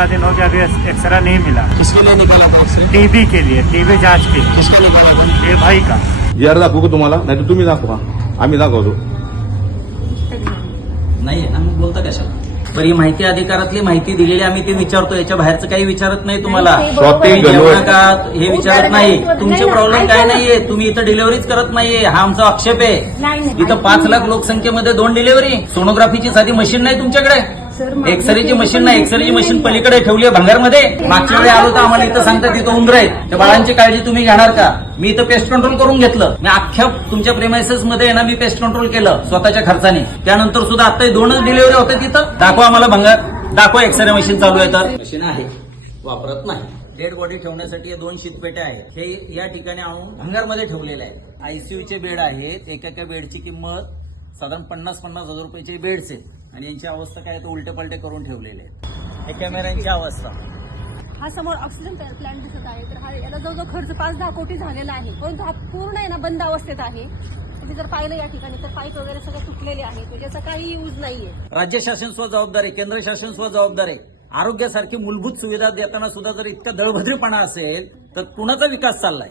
15 दिन हो गया, अभी एक्सरा नहीं मिला। किसके लिए निकाला था एक्सरे? टीबी के लिए, टीबी जांच के लिए। किसके निकाला था? ये भाई का। यार दाखवू का तुम्हाला? नाही तर तुम्ही दाखवा, आम्ही दाखवतो. नाही ना, मग बोलता कशाला? बरी माहिती अधिकारातली माहिती दिलेली आम्ही ते विचारतो, याच्या बाहेरचं काही विचारत नाही तुम्हाला. शॉपिंग जेवण गलवट का हे विचारत नाही. तुमचे प्रॉब्लेम काय नाहीये, तुम्ही इथं डिलिव्हरीच करत नाहीये, हा आमचा आक्षेप आहे. इथं 5 लाख लोकसंख्येमध्ये 2 डिलिव्हरी. सोनोग्राफीची साधी मशीन नाही तुमच्याकडे, एक्सरेची मशीन नाही. एक्सरेची मशीन पलीकडे ठेवली आहे भंगारमध्ये. मागच्या वेळी आलो तर आम्हाला इथं सांगतात तिथं उंदर आहेत, त्या बाळांची काळजी तुम्ही घेणार का? मी इथं पेस्ट कंट्रोल करून घेतलं. मी अख्ख्या तुमच्या प्रेमायसेस मध्ये ना मी पेस्ट कंट्रोल केलं स्वतःच्या खर्चाने. त्यानंतर सुद्धा आता 2च डिलिव्हरी होते तिथं. दाखवा आम्हाला भंगार, दाखवा एक्सरे मशीन चालू आहे तर. मशीन आहे, वापरत नाही. डेड बॉडी ठेवण्यासाठी 2 शीतपेट्या आहेत, हे या ठिकाणी आणून भंगारमध्ये ठेवलेले आहेत. आयसीयूचे बेड आहेत, एका बेडची किंमत साधारण 50-50 हजार रुपयाचे बेड्स आहेत. आणि यांची अवस्था काय तर उलटे पलटे करून ठेवलेले आहेत. हे कॅमेऱ्यांची अवस्था. हा समोर ऑक्सिजन प्लांट दिसत आहे, तर हा याला जवळजवळ खर्च 5-10 कोटी झालेला आहे, परंतु हा पूर्ण आहे ना बंद अवस्थेत आहे. तुम्ही जर पाहिलं या ठिकाणी तर पाईप वगैरे सगळे तुटलेले आहेत, त्याचा काही यूज नाहीये. राज्य शासन सुद्धा जबाबदार आहे, केंद्र शासन सुद्धा जबाबदार आहे. आरोग्यासारखी मूलभूत सुविधा देताना सुद्धा जर इतका दळभद्रीपणा असेल तर कुणाचा विकास चाललाय?